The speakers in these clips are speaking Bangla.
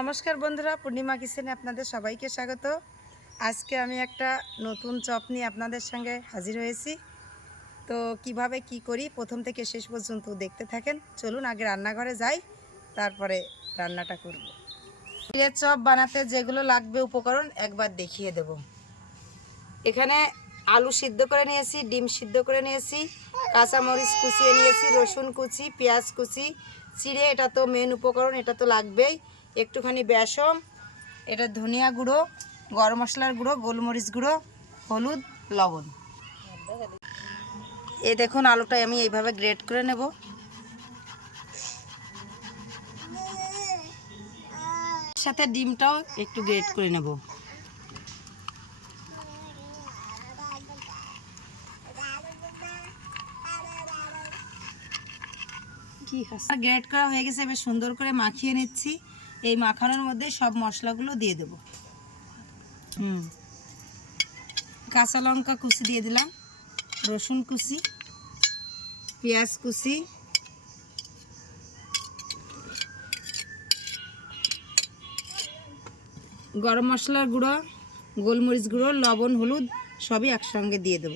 নমস্কার বন্ধুরা, পূর্ণিমা কিচেনে আপনাদের সবাইকে স্বাগত। আজকে আমি একটা নতুন চপ নিয়ে আপনাদের সঙ্গে হাজির হয়েছি। তো কিভাবে কি করি প্রথম থেকে শেষ পর্যন্ত দেখতে থাকেন। চলুন আগে রান্নাঘরে যাই, তারপরে রান্নাটা করব। চিড়ের চপ বানাতে যেগুলো লাগবে উপকরণ একবার দেখিয়ে দেব। এখানে আলু সিদ্ধ করে নিয়েছি, ডিম সিদ্ধ করে নিয়েছি, কাঁচামরিচ কুচিয়ে নিয়েছি, রসুন কুচি, পেঁয়াজ কুচি, চিড়ে, এটা তো মেন উপকরণ, এটা তো লাগবেই। একটুখানি বেসন, এটা ধনিয়া গুঁড়ো, গরম মশলার গুঁড়ো, গোলমরিচ গুঁড়ো, হলুদ, লবণ। এই দেখুন আলুটা আমি এইভাবে গ্রেট করে নেব। সাথে ডিমটাও একটু গ্রেট করে নেব। গ্রেট করা হয়ে গেছে, এবার সুন্দর করে মাখিয়ে নিচ্ছি। এই মাখানোর মধ্যে সব মশলাগুলো দিয়ে দেব। কাঁচা লঙ্কা কুচি দিয়ে দিলাম, রসুন কুচি, পেঁয়াজ কুচি, গরম মশলার গুঁড়ো, গোলমরিচ গুঁড়ো, লবণ, হলুদ সবই একসঙ্গে দিয়ে দেব।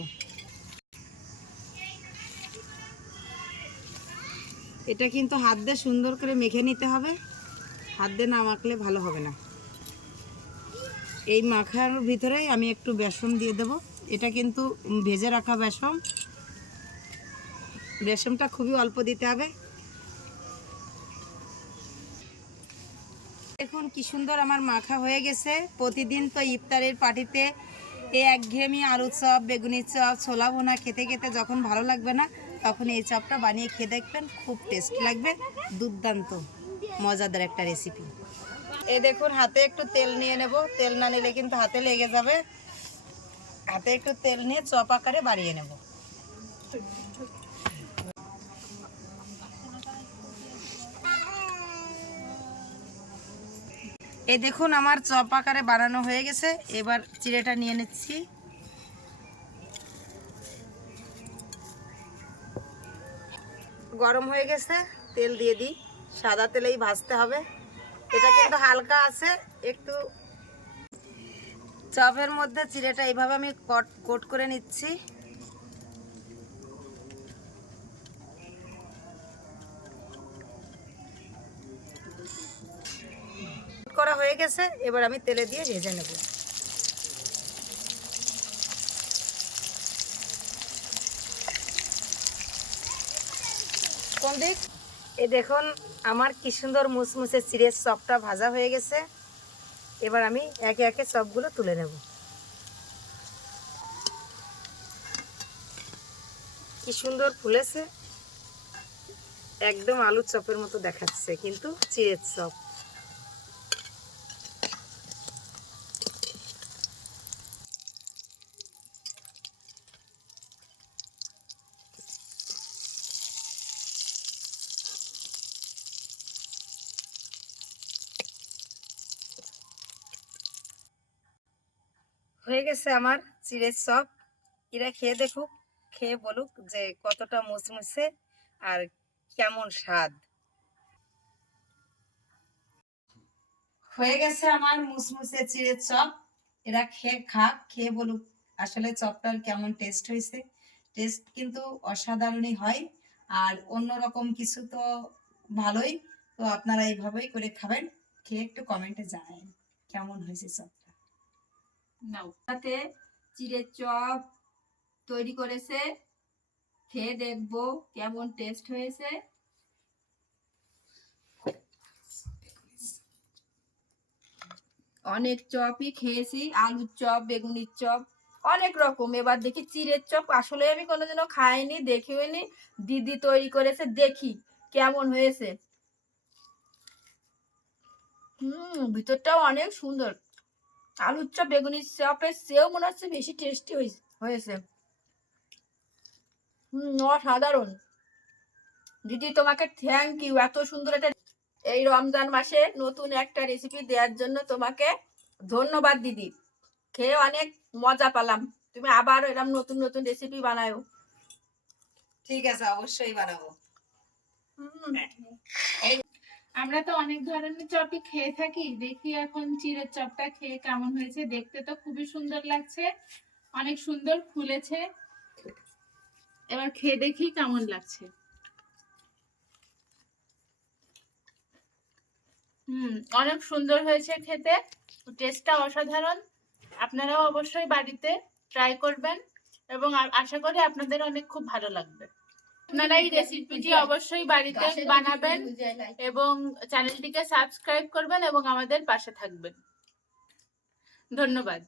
এটা কিন্তু হাত দিয়ে সুন্দর করে মেখে নিতে হবে, হাত দিয়ে না মাখলে ভালো হবে না। এই মাখার ভিতরেই আমি একটু বেসন দিয়ে দেব। এটা কিন্তু ভেজে রাখা বেসন, বেসনটা খুবই অল্প দিতে হবে। দেখুন কি সুন্দর আমার মাখা হয়ে গেছে। প্রতিদিন তো ইফতারের পার্টিতে এই একঘেয়েমি আলু চপ, বেগুনি চপ, ছোলা ভুনা খেতে খেতে যখন ভালো লাগবে না, তখন এই চপটা বানিয়ে খেয়ে দেখবেন, খুব টেস্ট লাগবে। দুর্দান্ত মজাদার একটা রেসিপি। এই দেখুন হাতে একটু তেল নিয়ে নেব, তেল না নিলে কিন্তু হাতে লেগে যাবে। হাতে একটু তেল নিয়ে চপ আকারে বাড়িয়ে নেব। এই দেখুন আমার চপ আকারে বানানো হয়ে গেছে। এবার চিড়েটা নিয়ে নিচ্ছি। গরম হয়ে গেছে, তেল দিয়ে দিই। সাদা তেলেই ভাজতে হবে। এটা কিন্তু হালকা আছে একটু। চপের মধ্যে চিড়েটা এইভাবে আমি কোট করে নিচ্ছি। করা হয়ে গেছে, এবার আমি তেলে দিয়ে ভেজে নেব। কোন দিক? এই দেখুন আমার কি সুন্দর মুচমুচে চিড়ের চপটা ভাজা হয়ে গেছে। এবার আমি একে একে চপগুলো তুলে নেব। কি সুন্দর ফুলেছে, একদম আলুর চপের মতো দেখাচ্ছে, কিন্তু চিড়ের চপ। হয়ে গেছে আমার চিড়ের চপ। এরা খেয়ে দেখুক, খেয়ে বলুক যে কতটা মুচমুচে আর কেমন স্বাদ। হয়ে গেছে আমার মুচমুচে চিড়ের চপ। এরা খেয়ে বলুক আসলে চপটার কেমন টেস্ট হয়েছে। টেস্ট কিন্তু অসাধারণই হয়। আর অন্যরকম কিছু তো ভালোই। তো আপনারা এইভাবেই করে খাবেন। খেয়ে একটু কমেন্টে জানাবেন কেমন হয়েছে চপটা। নাওতে চিড়ের চপ তৈরি করেছে, খেয়ে দেখবো কেমন টেস্ট হয়েছে। অনেক চপই খেয়েছি, আলুর চপ, বেগুনির চপ, অনেক রকম। এবার দেখি চিড়ের চপ, আসলে আমি কোনোদিনও খাইনি, দেখিওনি। দিদি তৈরি করেছে, দেখি কেমন হয়েছে। ভিতরটাও অনেক সুন্দর। আলুর চপ বেগুনির চপের চেয়েও মনে হচ্ছে বেশি টেস্টি হয়েছে। অসাধারণ। দিদি তোমাকে থ্যাংক ইউ, এত সুন্দর একটা এই রমজান মাসে নতুন একটা রেসিপি দেওয়ার জন্য তোমাকে ধন্যবাদ দিদি। খেয়ে অনেক মজা পেলাম। তুমি আবার এরকম নতুন নতুন রেসিপি বানাও। ঠিক আছে, অবশ্যই বানাবো। আমরা তো অনেক ধরনের চপই খেয়ে থাকি, দেখি এখন চিড়ের চপটা খেয়ে কেমন হয়েছে। দেখতে তো খুবই সুন্দর লাগছে, অনেক সুন্দর ফুলেছে। এবার খেয়ে দেখি কেমন লাগছে। অনেক সুন্দর হয়েছে খেতে, টেস্টটা অসাধারণ। আপনারাও অবশ্যই বাড়িতে ট্রাই করবেন এবং আশা করি আপনাদের অনেক খুব ভালো লাগবে। আপনারা এই রেসিপিটি অবশ্যই বাড়িতে বানাবেন এবং চ্যানেলটিকে সাবস্ক্রাইব করবেন এবং আমাদের পাশে থাকবেন। ধন্যবাদ।